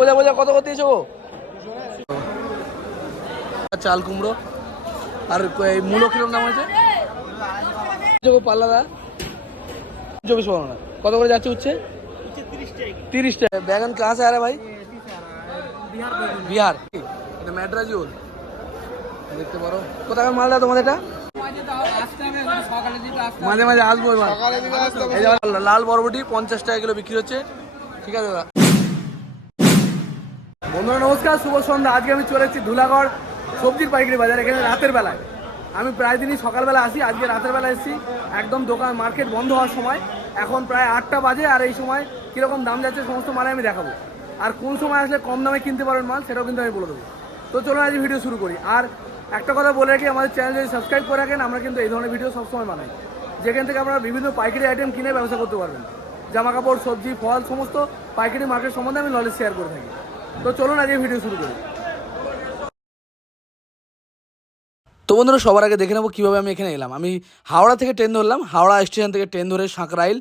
বোঝা বোঝা কত কত দিয়েছো গো? চাল কুমড়ো আর ক- এই মূলো কিরম দাম হয়েছে দিয়েছো গো পাল্লা দা চব্বিশ পরগনা কত করে যাচ্ছে উচ্ছে তিরিশ টাকা बैगन कहाँ से आ रहा है भाई বিহার এটা ম্যাড্রাজি ওল দেখতে পারো কোথাকার মালটা তোমাদের এটা মাঝে মাঝে আসবো এবার এই যে লাল বরবটি পঞ্চাশ টাকা কিলো বিক্রি হচ্ছে ঠিক আছে দাদা বন্ধুরা, নমস্কার, শুভ সন্ধ্যা। আজকে আমি চলে এসেছি ধুলাগড় সবজির পাইকারি বাজার, এখানে রাতের বেলায়। আমি প্রায় দিনই সকালবেলা আসি, আজকে রাতের বেলা এসেছি। একদম দোকান, মার্কেট বন্ধ হওয়ার সময়। এখন প্রায় আটটা বাজে আর এই সময় কীরকম দাম যাচ্ছে সমস্ত মালে আমি দেখাবো। আর কোন সময় আসলে কম দামে কিনতে পারবেন মাল, সেটাও কিন্তু আমি বলে দেবো। তো চলুন আজ ভিডিও শুরু করি। আর একটা কথা বলে রাখি, আমাদের চ্যানেল যদি সাবস্ক্রাইব করে রাখেন, আমরা কিন্তু এই ধরনের ভিডিও সবসময় বানাই। যেখান থেকে আপনারা বিভিন্ন পাইকারি আইটেম কিনে ব্যবসা করতে পারবেন। জামা কাপড় সবজি, ফল, সমস্ত পাইকারি মার্কেট সম্বন্ধে আমি নলেজ শেয়ার করে থাকি। তো চলুন আজকে ভিডিও শুরু করি। তো বন্ধুরা সবার আগে দেখে নেব কীভাবে আমি এখানে এলাম। আমি হাওড়া থেকে ট্রেন ধরলাম। হাওড়া স্টেশন থেকে ট্রেন ধরে সাঁকরাইল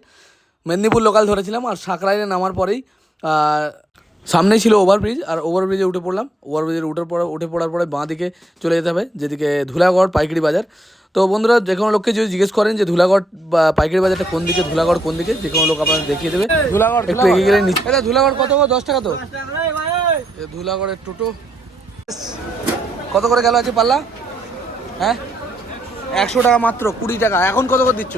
মেদিনীপুর লোকাল ধরেছিলাম আর সাঁকরাইলে নামার পরেই সামনেই ছিল ওভারব্রিজ আর ওভারব্রিজে উঠে পড়লাম। ওভারব্রিজের উঠে পড়া উঠে পড়ার পরে বাঁ দিকে চলে যেতে হবে যেদিকে ধুলাগড় পাইকারি বাজার। তো বন্ধুরা যে কোনো লোককে যদি জিজ্ঞেস করেন যে ধুলাগড় বা পাইকারি বাজারটা কোন দিকে ধুলাগড় কোন দিকে যে কোনো লোক আপনাদের দেখিয়ে দেবে। ধুলাগড় একটু এগিয়ে গেলে ধুলাগড়। কত? দশ টাকা তো। ধুলাগড়ের টোটো। কত করে গেল আছে পাল্লা? হ্যাঁ? একশো টাকা মাত্র, কুড়ি টাকা। এখন কত করে দিচ্ছ?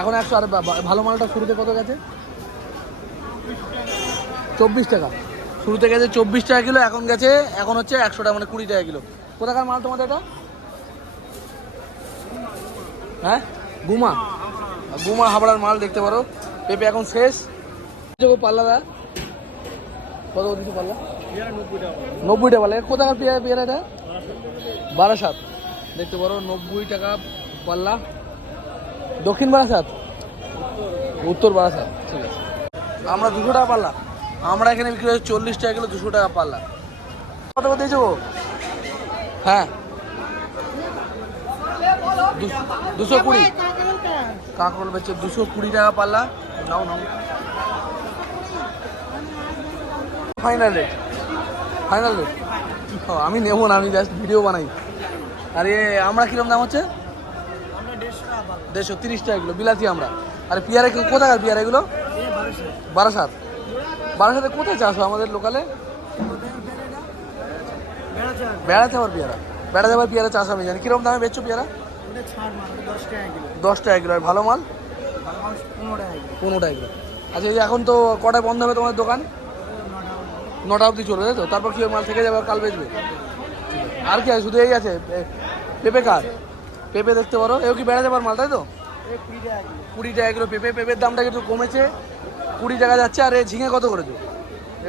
এখন একশো, আর ভালো মালটা শুরুতে কত গেছে? চব্বিশ টাকা। শুরুতে গেছে চব্বিশ টাকা কিলো, এখন গেছে, এখন হচ্ছে একশো টাকা মানে কুড়ি টাকা কিলো। কোথাকার মাল তোমাদের এটা? হ্যাঁ? গুমা। গুমা হাবড়ার মাল দেখতে পারো। পেঁপে এখন শেষ। দেখো পাল্লা দা কত করে দিচ্ছ নব্বই টাকা পাল্লা এ কোথাকার পেয়ারা পেয়ারা এটা? বারাসাত। দেখতে পারো নব্বই টাকা পাল্লা। দক্ষিণ বারাসাত? উত্তর বারাসাত। ঠিক আছে। আমরা দুশো টাকা পাল্লা। আমরা এখানে বিক্রি হচ্ছে চল্লিশ টাকা কিলো দুশো টাকা পাল্লা। কত করে দিয়েছ গো? হ্যাঁ। দুশো- দুশো কুড়ি। কাঁকরোল বেচছে দুশো কুড়ি টাকা পাল্লা। নাও নাও। ফাইনাল রেট ফাইনাল রেট ও, আমি নেব না আমি জাস্ট ভিডিও বানাই। আর এ আমরা কিরম দাম হচ্ছে? দেড়শো তিরিশ টাকা কিলো বিলাতি আমরা। আর পিয়ারা কোথাকার পিয়ারা এগুলো? বারাসাত। বারাসাতে। কোথায় চাষ হয় আমাদের লোকালে? বেড়াতে আবার পেয়ারা। বেড়াতে আবার পেয়ারা চাষ আমি জানি। কিরম দামে বেচছো পেয়ারা? দশ টাকা কিলো। আর ভালো মাল? পনেরো টাকা কিলো। আচ্ছা এই এখন তো কটায় বন্ধ হবে তোমার দোকান? নটা অবধি চলবে তাই তো? তারপর কি মাল থেকে যাবে কাল বেচবে? আর কি আছে? শুধু এই আছে পেঁপে কার? পেঁপে দেখতে পারো। এও কি বেড়া যাবার মাল তাই তো? কুড়ি টাকা কিলো পেঁপে। পেঁপের দামটা একটু কমেছে। কুড়ি টাকা যাচ্ছে আর এ ঝিঙে কত করেছ?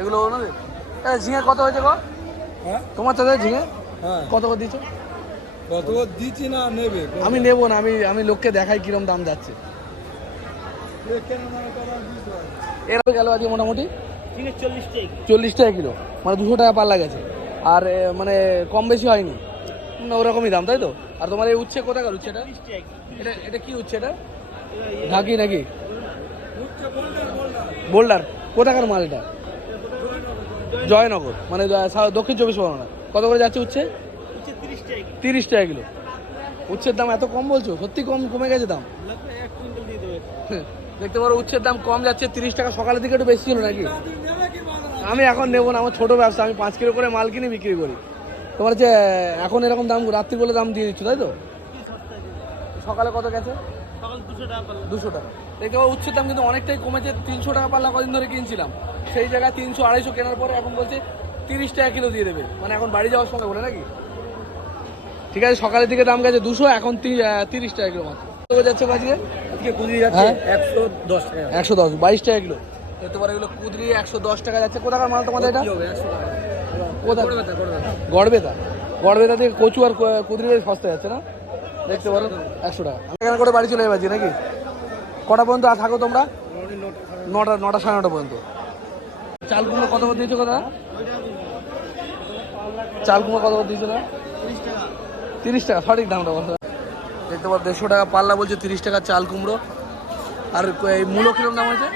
এগুলো ঝিঙে কত হয়েছে গো? হ্যাঁ? তোমার তাদের ঝিঙে? হ্যাঁ। কত করে দিয়েছ? কত দিচ্ছি না নেবে? আমি নেব না আমি আমি লোককে দেখাই কিরম দাম যাচ্ছে। এর গেল আজকে মোটামুটি। চল্লিশ টাকা কিলো। মানে দুশো টাকা পাল্লা গেছে। আর মানে কম বেশি হয়নি। না ওরকমই দাম তাই তো? আর তোমার এই উচ্ছে কোথাকার উচ্ছে এটা? এটা এটা কি উচ্ছে এটা? ঢাকি নাকি? বোল্ডার কোথাকার মাল এটা? জয়নগর। মানে দক্ষিণ চব্বিশ পরগনা। কত করে যাচ্ছে উচ্ছে? তিরিশ টাকা কিলো। উচ্ছের দাম এত কম বলছো? সত্যি কম কমে গেছে দাম। দেখতে পারো, উচ্ছের দাম কম যাচ্ছে, তিরিশ টাকা সকালের দিকে একটু বেশি ছিল নাকি? আমি এখন নেব না, আমার ছোটো ব্যবসা, আমি পাঁচ কিলো করে মাল কিনে বিক্রি করি। তোমার হচ্ছে, এখন এরকম দাম, রাত্রি বলে দাম দিয়ে দিচ্ছ, তাই তো? সকালে কত গেছে? দুশো টাকা। দেখতে পাবো উচ্ছের দাম কিন্তু অনেকটাই কমেছে, তিনশো টাকা পাল্লা কদিন ধরে কিনছিলাম। সেই জায়গায় তিনশো আড়াইশো কেনার পরে এখন বলছে তিরিশ টাকা কিলো দিয়ে দেবে। মানে এখন বাড়ি যাওয়ার সঙ্গে বলে নাকি? ঠিক আছে সকালের দিকে দাম গেছে দুশো এখন তিরিশ টাকা কিলো মাত্র। যাচ্ছে আজকে? কুড়ি হ্যাঁ? একশো দশ টাকা। একশো দশ বাইশ টাকা কিলো। এগুলো কুদরি একশো দশ টাকা যাচ্ছে। কোথাকার মাল তোমাদের এটা? কোথা গড়বেতা গড়বেতা। থেকে কচু আর কুদরি সস্তা যাচ্ছে না? দেখতে পারো একশো টাকা। এখানে করে বাড়ি চলে যাচ্ছি নাকি? কটা পর্যন্ত আর থাকো তোমরা? নটা নটা। সাড়ে নটা পর্যন্ত। চাল কুমড়ো কত করে দিয়েছ কথা চাল কুমড়ো কত করে দিয়েছ না তিরিশ টাকা, সঠিক দামটা বলো। দেখতে পারো দেড়শো টাকা পাল্লা বলছে, তিরিশ টাকা চাল কুমড়ো। আর এই মূলো কিরম দাম হয়েছে?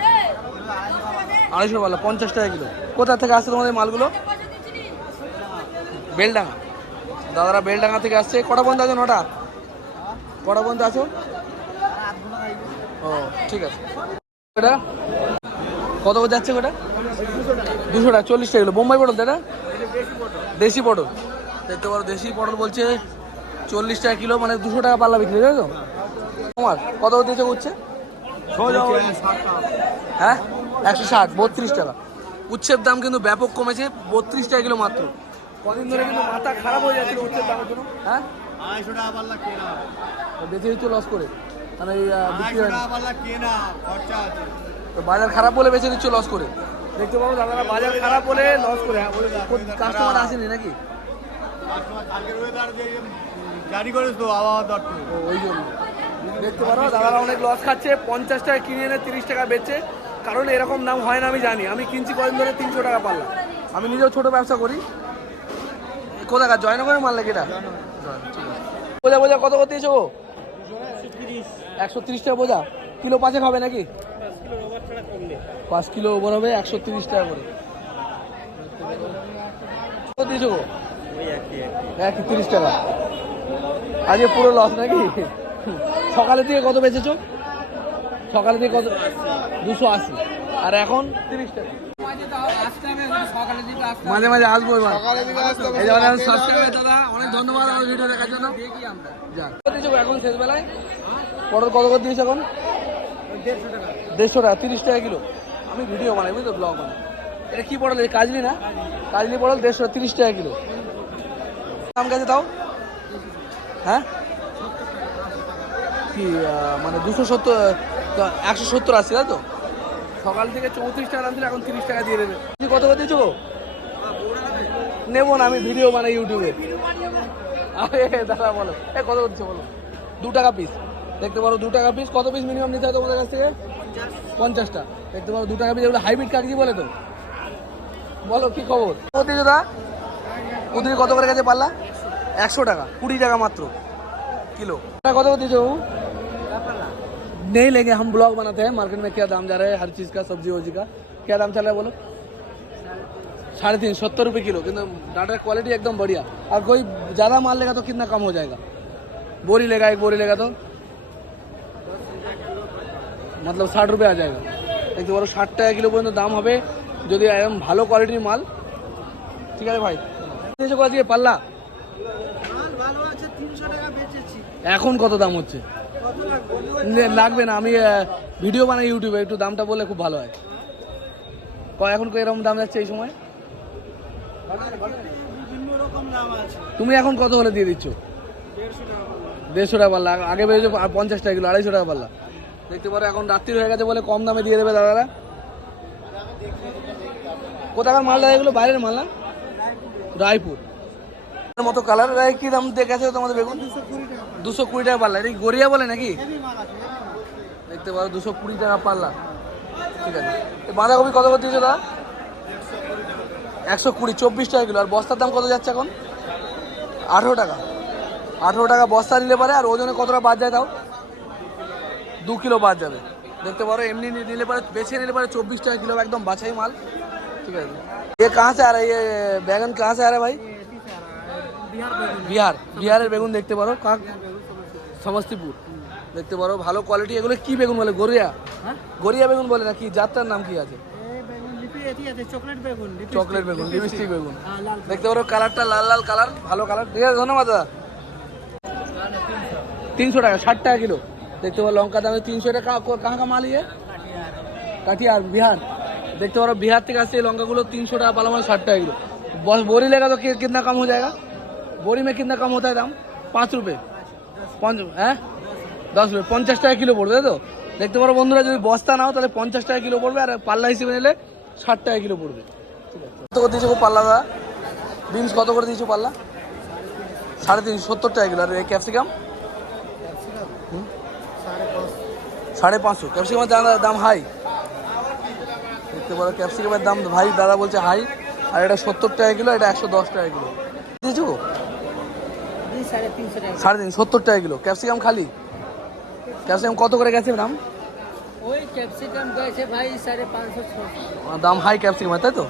আড়াইশো পাল্লা, পঞ্চাশ টাকা কিলো। কোথা থেকে আসছে তোমাদের মালগুলো? বেলডাঙ্গা। দাদারা বেলডাঙ্গা থেকে আসছে। কটা পর্যন্ত আছো নটা? কটা পর্যন্ত আছো? ও, ঠিক আছে। এটা? কত যাচ্ছে ওটা? দুশো টাকা, চল্লিশ টাকা কিলো। বোম্বাই পটল, তাই দেশি পটল। দেখতে দেশি পটল বলছে চল্লিশ টাকা কিলো মানে দুশো টাকা পাল্লা বিক্রি তাই তো? তোমার কত দিয়েছে উচ্ছে? হ্যাঁ? একশো ষাট বত্রিশ টাকা। উচ্ছের দাম কিন্তু ব্যাপক কমেছে বত্রিশ টাকা কিলো মাত্র। কদিন ধরে কিন্তু মাথা খারাপ হয়ে যাচ্ছিল উচ্ছের দামের জন্য। হ্যাঁ? আড়াইশো টাকা পাল্লা কেনা। বেঁচে দিচ্ছ লস করে। মানে বিক্রি হয় না। তো বাজার খারাপ বলে বেঁচে দিচ্ছ লস করে। দেখতে পাবো দাদারা বাজার খারাপ বলে লস করে। কাস্টমার আসেনি নাকি? কাস্টমার কালকের ওয়েদার যে জারি করেছ তো আবহাওয়া দপ্তর। ওই জন্য। দেখতে পারো, দাদারা অনেক লস খাচ্ছে, পঞ্চাশ টাকা কিনে এনে তিরিশ টাকা বেচছে কারণ এরকম দাম হয় না, আমি জানি। আমি কিনছি কদিন ধরে তিনশো টাকা পারলাম। আমি নিজেও ছোট ব্যবসা করি। কোথাকার? জয়নগরের মাল লাগে এটা? বোঝা বোঝা, কত দিয়েছ গো? একশো তিরিশ টাকা বোঝা। কিলো পাঁচেক হবে নাকি? পাঁচ কিলো ওভার হবে, একশো তিরিশ টাকা করে। কত দিয়েছ একই, তিরিশ টাকা। আজকে পুরো লস নাকি? সকালে থেকে কত বেচেছো? সকালে থেকে কত? দুশো আশি। আর এখন? তিরিশ টাকা মাঝে মাঝে আসব দাদা অনেক ধন্যবাদ আমার ভিডিও দেখার জন্য। এখন শেষ বেলায় পটল কত করে দিয়েছ এখন? দেড়শো টাকা। তিরিশ টাকা কিলো। আমি ভিডিও বানাই বুঝতো ব্লগ বানাই। এটা কি পটল? এই কাজলি না? কাজলি পটল দেড়শো তিরিশ টাকা কিলো। দাম গেছে তাও? হ্যাঁ? কি মানে দুশো সত্তর একশো সত্তর আসছে তাই তো? সকাল থেকে চৌত্রিশ টাকা দাম ছিল এখন তিরিশ টাকা দিয়ে দেবে। তুমি কত করে দিয়েছ নেব না, আমি ভিডিও বানাই ইউটিউবে। আরে, দাদা, বলো। এ, কত দিচ্ছ বলো? দু টাকা পিস দেখতে পারো, দু টাকা পিস কত পিস মিনিমাম নিতে হয় তোমাদের কাছ থেকে? পঞ্চাশটা দেখতে পারো, দু টাকা পিস এগুলো হাইব্রিড কাগজি বলে তো? বলো, কি খবর? কত দিয়েছ দা কুদিন কত করে গেছে পাল্লা? একশো টাকা কুড়ি টাকা মাত্র किलो कत होती जो नहीं लेंगे हम ब्लॉग बनाते हैं मार्केट में क्या दाम जा रहा है हर चीज़ का सब्जी वब्जी का क्या दाम चल रहा है बोलो साढ़े तीन सत्तर रुपये किलो किंतु डाटा क्वालिटी एकदम बढ़िया और कोई ज़्यादा माल लेगा तो कितना कम हो जाएगा बोरी लेगा एक बोरी लेगा तो मतलब ষাট রুপে आ जाएगा দেখতে পারো ষাট টাকা কিলো পর্যন্ত দাম হবে যদি একদম ভালো কোয়ালিটির মাল ঠিক আছে ভাই দিয়েছো আজকে পাল্লা এখন কত দাম হচ্ছে? লাগবে? না আমি ভিডিও বানাই ইউটিউবে একটু দামটা বললে খুব ভালো হয়। ক- এখন এরকম দাম যাচ্ছে এই সময়? দাম তুমি এখন কত হলে দিয়ে দিচ্ছ? দেড়শো টাকা পাল্লা। আগে বেরিয়েছে পঞ্চাশ টাকা কিলো আড়াইশো টাকা পাল্লা। দেখতে পারো এখন রাত্রি হয়ে গেছে বলে কম দামে দিয়ে দেবে দাদারা। কোথাকার মালটা এগুলো? বাইরের মাল না? রায়পুর। মতো কালার কি দাম দেখেছে তোমাদের বেগুন দুশো কুড়ি টাকা পাল্লা এটা কি গড়িয়া বলে নাকি দেখতে পারো দুশো কুড়ি টাকা পাল্লা ঠিক আছে এ বাঁধাকপি কত করে দিয়েছো দাদা একশো কুড়ি চব্বিশ টাকা কিলো আর বস্তার দাম কত যাচ্ছে এখন আঠেরো টাকা আঠেরো টাকা বস্তা নিলে পারে আর ওজনে কতটা বাদ যায় তাও দু কিলো বাদ যাবে দেখতে পারো এমনি নি- নিলে পারে বেছে নিলে পারে চব্বিশ টাকা কিলো একদম বাছাই মাল ঠিক আছে ये कहाँ से आ रहा है ये बैगन कहाँ से आ रहा है भाई বিহার বিহারের বেগুন দেখতে পারো কাক সমস্তিপুর দেখতে পারো ভালো কোয়ালিটি এগুলো কি বেগুন বলে গড়িয়া গড়িয়া বেগুন বলে না কি যাত্রার নাম কি আছে চকলেট বেগুন চকলেট বেগুন লিপস্টিক বেগুন দেখতে পারো কালারটা লাল লাল কালার ভালো কালার ঠিক আছে ধন্যবাদ দাদা তিনশো টাকা ষাট টাকা কিলো দেখতে পারো লঙ্কা দামে তিনশো টাকা কাহা কা মাল ইয়ে কাটিয়ার बिहार देखते पारो बिहार থেকে আসছে এই লঙ্কাগুলো তিনশো টাকা পালা মানে ষাট টাকা কিলো बस बोरी लेगा तो कि- कितना कम हो जाएगा बोरी में कितना कम होता है दाम পাঁচ রুপে পঞ্চ হ্যাঁ দশ রুপে পঞ্চাশ টাকা কিলো পড়বে তাই তো দেখতে পারো বন্ধুরা যদি বস্তা নাও তাহলে পঞ্চাশ টাকা কিলো পড়বে আর পাল্লা হিসেবে নিলে ষাট টাকা কিলো পড়বে ঠিক আছে কত করে দিয়েছো গো পাল্লা দাদা বিনস কত করে দিয়েছো পাল্লা সাড়ে তিনশো সত্তর টাকা কিলো আর এই ক্যাপসিকাম সাড়ে পাঁচশো ক্যাপসিকামের দাম দাম হাই দেখতে পারো ক্যাপসিকামের দাম ভাই দাদা বলছে হাই আর এটা সত্তর টাকা কিলো এটা একশো দশ টাকা কিলো দিয়েছো গো? সাড়ে তিন সত্তর টাকা কিলো। ক্যাপসিকাম খালি? ক্যাপসিকাম কত করে গেছে দাম? ওই ক্যাপসিকাম গেছে ভাই সাড়ে পাঁচশো দাম হাই ক্যাপসিকামের তাই তো?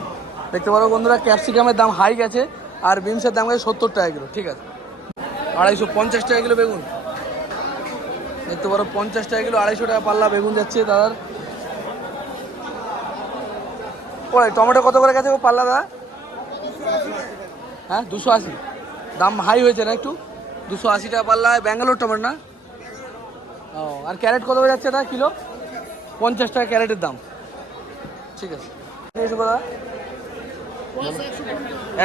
দেখতে পারো বন্ধুরা ক্যাপসিকামের দাম হাই গেছে আর বিমসের দাম গেছে সত্তর টাকা কিলো ঠিক আছে? আড়াইশো পঞ্চাশ টাকা কিলো বেগুন। দেখতে পারো পঞ্চাশ টাকা কিলো আড়াইশো টাকা পাল্লা বেগুন যাচ্ছে দাদার। ওই টমেটো কত করে গেছে ও পাল্লা দাদা? হ্যাঁ দুশো আশি। দাম হাই হয়েছে না একটু? দুশো আশি টাকা পাল্লা ব্যাঙ্গালোর টমেটো না? ও, আর ক্যারেট কত করে যাচ্ছে দাদা কিলো? পঞ্চাশ টাকা ক্যারেটের দাম। ঠিক আছে।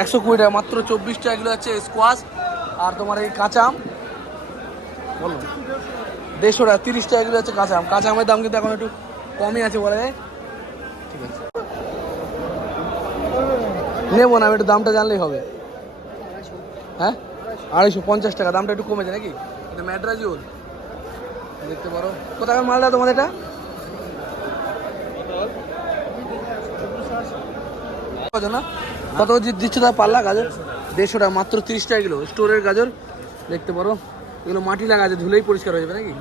একশো কুড়ি টাকা, মাত্র চব্বিশ টাকা কিলো আছে স্কোয়াশ আর তোমার এই কাঁচা আম? বলো। দেড়শো টাকা, তিরিশ টাকা কিলো আছে কাঁচা আম। কাঁচা আমের দাম কিন্তু এখন একটু কমই আছে বলা যায়। ঠিক আছে। নেব না, আমি একটু দামটা জানলেই হবে। হ্যাঁ? আড়াইশো পঞ্চাশ টাকা দামটা একটু কমেছে নাকি? এটা ম্যাড্রাজিওল দেখতে পারো। কোথাকার মালটা তোমাদের এটা? কত না? কত দিচ্ছ তার পাল্লা গাজর? দেড়শো টাকা মাত্র তিরিশ টাকা কিলো। স্টোরের গাজর। দেখতে পারো। এগুলো মাটি লাগা আছে ধুলেই পরিষ্কার হয়ে যাবে নাকি?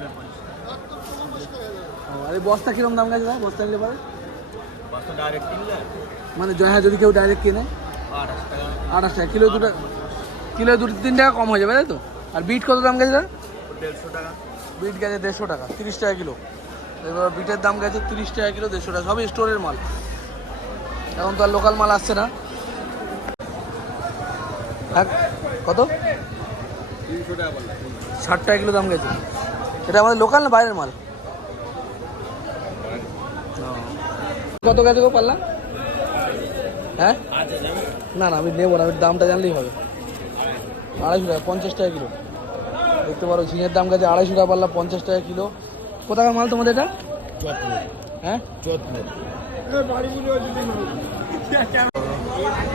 আর এই বস্তা কিরম দাম গেছে? বস্তা নিলে পারে? মানে জয় যদি কেউ ডাইরেক্ট কিনে? আঠাশ টাকা। কিলো দুটো কিলো দু তিন টাকা কম হয়ে যাবে তাই তো? আর বিট কত দাম গেছে? দেড়শো টাকা। বিট গেছে দেড়শো টাকা তিরিশ টাকা কিলো। এবার বিটের দাম গেছে তিরিশ টাকা কিলো দেড়শো টাকা সবই স্টোরের মাল। এখন তো আর লোকাল মাল আসছে না। হ্যাঁ কত? টাকা ষাট টাকা কিলো দাম গেছে। এটা আমাদের লোকাল না বাইরের মাল? কত গেছে গো পারলাম হ্যাঁ? না না আমি নেব না আমি দামটা জানলেই হবে। আড়াইশো টাকা, পঞ্চাশ টাকা কিলো। দেখতে পারো, ঝিঙের দাম গেছে আড়াইশো টাকা পারলাম পঞ্চাশ টাকা কিলো। কোথাকার মাল তোমাদের এটা? হ্যাঁ?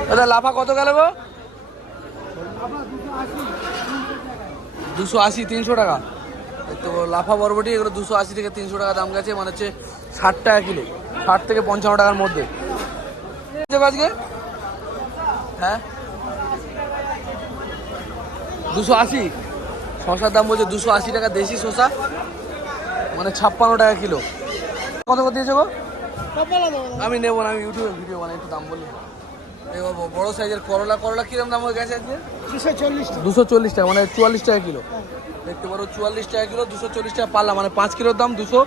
দাদা, লাফা কত গেল দুশো আশি, তিনশো টাকা। পারো, লাফা বরবটি, এগুলো দুশো আশি থেকে তিনশো টাকা দাম গেছে মানে হচ্ছে ষাট টাকা কিলো। ষাট থেকে পঞ্চান্ন টাকার মধ্যে। আজকে? হ্যাঁ? দুশো আশি। শশার দাম বলছে দুশো আশি টাকা দেশি শশা মানে ছাপ্পান্ন টাকা কিলো। কত কত দিয়েছ গো? আমি নেব না, আমি ইউটিউবে ভিডিও বানাই, একটু দাম বলি। বড় সাইজের করলা করলা কিরম দাম গেছে দুশো চল্লিশ টাকা মানে চুয়াল্লিশ টাকা কিলো। দেখতে পারো, চুয়াল্লিশ টাকা কিলো, দুশো চল্লিশ টাকা পাল্লা মানে পাঁচ কিলোর দাম দুশো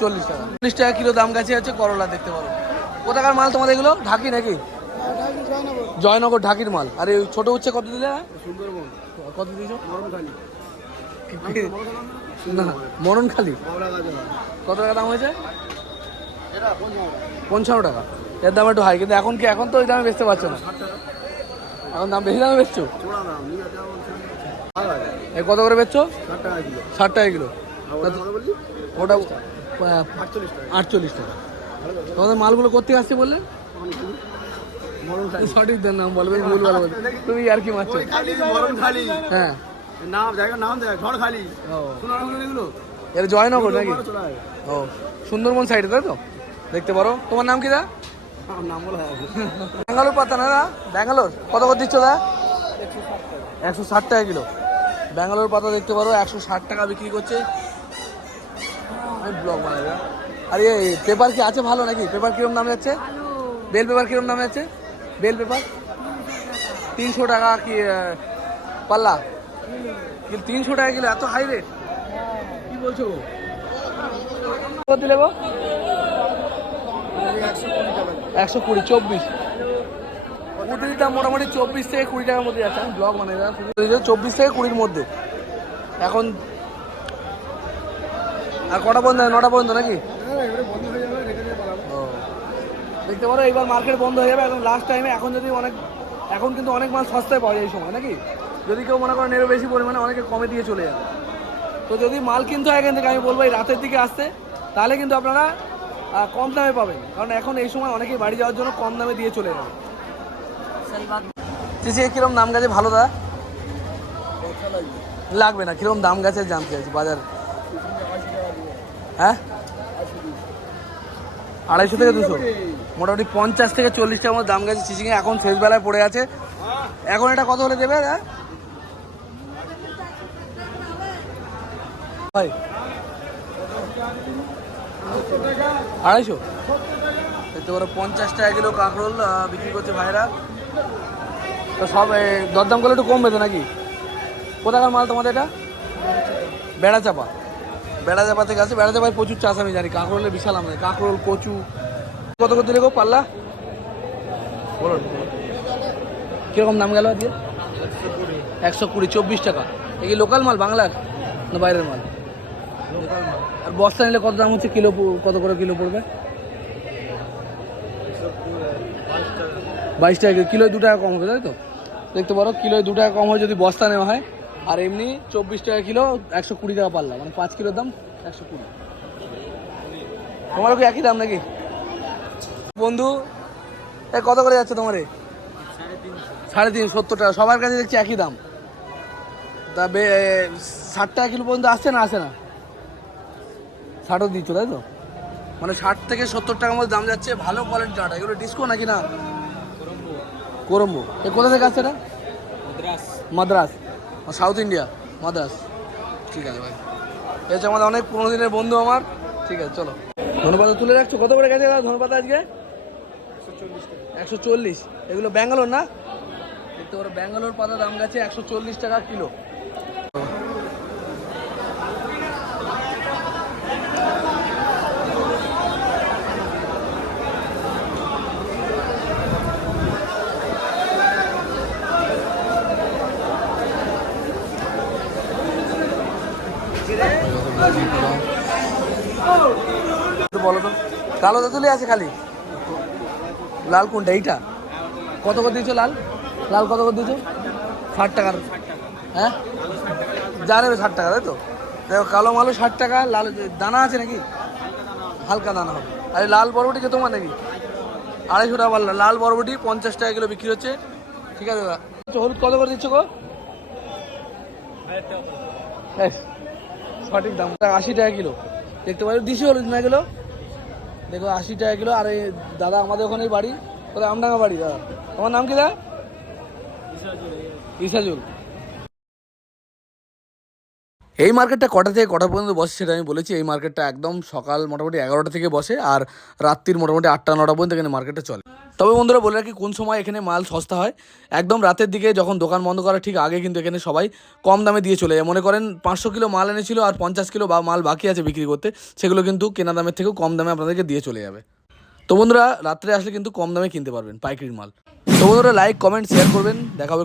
চল্লিশ টাকা। চল্লিশ টাকা কিলো দাম গেছে হচ্ছে করলা, দেখতে পারো। কোথাকার মাল তোমাদের এগুলো? ঢাকি নাকি? জয়নগর ঢাকির মাল। আর এই ছোট উচ্ছে কত দিলে? কত দিয়েছ? না মরণ খালি? কত টাকা দাম হয়েছে? পঞ্চান্ন। টাকা। এর দাম একটু হাই কিন্তু এখন কি এখন তো ওই দামে বেচতে পারছ না? এখন দাম বেশি দামে বেচছো? এই কত করে বেচছো? ষাট টাকা কিলো। ওটা আটচল্লিশ টাকা। আটচল্লিশ টাকা। তোমাদের মালগুলো কোথেকে আসছে বললে? সঠিক দেন নাম বলবেন ভুল বলবেন। তুমি আর কি মারছো? মরণ খালি হ্যাঁ। নাম জায়গার নাম দেখ ঝড় খালি ও। শোনা হলো এগুলো। এটা জয়নগর নাকি? ও সুন্দরবন সাইডে তাই তো? দেখতে পারো। তোমার নাম কি দা? আমার নাম বলা হবে ব্যাঙ্গালোর পাতা না দা? ব্যাঙ্গালোর? কত করে দিচ্ছ দা? একশো ষাট টাকা কিলো। ব্যাঙ্গালোর পাতা দেখতে পারো একশো ষাট টাকা বিক্রি করছে। আমি ব্লগ বানাই দা। আর এই পেপার কি আছে ভালো নাকি? পেপার কিরম দাম যাচ্ছে? বেল পেপার কিরম দাম যাচ্ছে? Bell pepper? তিনশো টাকা কি পাল্লা? কিন্তু তিনশো টাকা কিলো, এত হাই রেট কি বলছো? দিলে একশো কুড়ি, চব্বিশ। কুটির দাম মোটামুটি চব্বিশ থেকে কুড়ি টাকার মধ্যে আমি ব্লগ মানে চব্বিশ থেকে কুড়ির মধ্যে। এখন আর কটা পর্যন্ত, নটা পর্যন্ত নাকি বন্ধ হয়ে যাবে রেখে দিয়ে পালাম ও দেখতে পারো, এইবার মার্কেট বন্ধ হয়ে যাবে এখন লাস্ট টাইমে এখন যদি অনেক, এখন কিন্তু অনেক মাল সস্তায় পাওয়া যায় এই সময়, নাকি? যদি কেউ মনে করেন এরও বেশি পরিমাণে, অনেকে কমে দিয়ে চলে যাবে। তো যদি মাল কিনতে হয় এখান থেকে, আমি বলব এই রাতের দিকে আসতে, তাহলে কিন্তু আপনারা কম দামে পাবেন। কারণ এখন এই সময় অনেকেই বাড়ি যাওয়ার জন্য কম দামে দিয়ে চলে যাবে। চিচি কিরম দাম গেছে ভালো দা লাগবে না, কিরম দাম গেছে জানতে চাইছি, বাজার। হ্যাঁ? আড়াইশো থেকে দুশো। মোটামুটি পঞ্চাশ থেকে চল্লিশ টাকার মতো দাম গেছে চিচিংয়ে এখন শেষ বেলায় পড়ে আছে। এখন এটা কত হলে দেবে হ্যাঁ ভাই, আড়াইশো? দেখতে পারো, পঞ্চাশ টাকা কিলো কাঁকরোল বিক্রি করছে ভাইরা। তো সব দরদাম করলে একটু কমবে তো নাকি? কোথাকার মাল তোমাদের এটা? বেড়া চাপা বেড়া চাপা থেকে আছে বেড়া চাপায় প্রচুর চাষ আমি জানি কাঁকরোলের বিশাল আমাদের কাঁকরোল কচু। কত কত দিলে গো পাল্লা? বলো কীরকম দাম গেল আজকে? একশো কুড়ি চব্বিশ টাকা। এ কি লোকাল মাল বাংলার? না বাইরের মাল? লোকাল মাল। আর বস্তা নিলে কত দাম হচ্ছে? কিলো কত করে কিলো পড়বে? বাইশ টাকা কিলো। দু টাকা কম হবে তাই তো? দেখতে পারো কিলোয় দু টাকা কম হয় যদি বস্তা নেওয়া হয় আর এমনি চব্বিশ টাকা কিলো একশো কুড়ি টাকা পারলাম মানে পাঁচ কিলোর দাম একশো কুড়ি। তোমারও কি একই দাম নাকি? বন্ধু এ কত করে যাচ্ছে তোমার? সাড়ে তিন সত্তর টাকা। সবার কাছে দেখছি একই দাম। তা বে ষাট টাকা কিলো পর্যন্ত আসছে না আসে না? ষাটও দিচ্ছ তাই তো? মানে ষাট থেকে সত্তর টাকার মধ্যে দাম যাচ্ছে ভালো কোয়ালিটির আটা এগুলো ডিসকো নাকি না? করম্বো। এ কোথা থেকে আসছে এটা? মাদ্রাস। South India, Madras. ঠিক আছে ভাই। হচ্ছে আমাদের অনেক পুরোনো দিনের বন্ধু আমার। ঠিক আছে, চলো। ধন্যবাদ তুলে রাখছো? কত করে গেছে ধন্যবাদ আজকে? একশো চল্লিশ। এগুলো ব্যাঙ্গালোর না? দেখতে পারো, ব্যাঙ্গালোর পাতা দাম গেছে একশো চল্লিশ টাকা কিলো একটু বলো তো কালো তেঁতুলি আছে খালি? লাল কোনটা? এইটা? কত করে দিয়েছ লাল? লাল কত করে দিয়েছ? ষাট টাকার হ্যাঁ? জানে ষাট টাকা, তাই তো? দেখো, কালো মালও ষাট টাকা, লাল দানা আছে নাকি? হালকা দানা হবে। আরে, লাল বরবটি কে তোমার নাকি? আড়াইশো টাকা লাল বরবটি পঞ্চাশ টাকা কিলো বিক্রি হচ্ছে। ঠিক আছে, দাদা? হলুদ কত করে দিচ্ছ গো? সঠিক দাম। আশি টাকা কিলো। দেখতে পাচ্ছ? দিশি হলুদ না এগুলো? দেখো, আশি টাকা কিলো, আর এই দাদা আমাদের ওখানেই বাড়ি। আমডাঙ্গা বাড়ি, দাদা। তোমার নাম কি, দাদা? ইসাজুল এই মার্কেটটা কটা থেকে কটা পর্যন্ত বসে সেটা আমি বলেছি। এই মার্কেটটা একদম সকাল মোটামুটি এগারোটা থেকে বসে আর রাত্রির মোটামুটি আটটা, নটা পর্যন্ত এখানে মার্কেটটা চলে। তবে বন্ধুরা বলে রাখি, কোন সময় এখানে মাল সস্তা হয়? একদম রাতের দিকে যখন দোকান বন্ধ করার ঠিক আগে কিন্তু এখানে সবাই কম দামে দিয়ে চলে যায়। মনে করেন পাঁচশো কিলো মাল এনেছিল আর পঞ্চাশ কিলো বা মাল বাকি আছে বিক্রি করতে, সেগুলো কিন্তু কেনা দামের থেকেও কম দামে আপনাদেরকে দিয়ে চলে যাবে। তো বন্ধুরা, রাত্রে আসলে কিন্তু কম দামে কিনতে পারবেন পাইকারির মাল। তো বন্ধুরা লাইক কমেন্ট শেয়ার করবেন। দেখা হবে খুব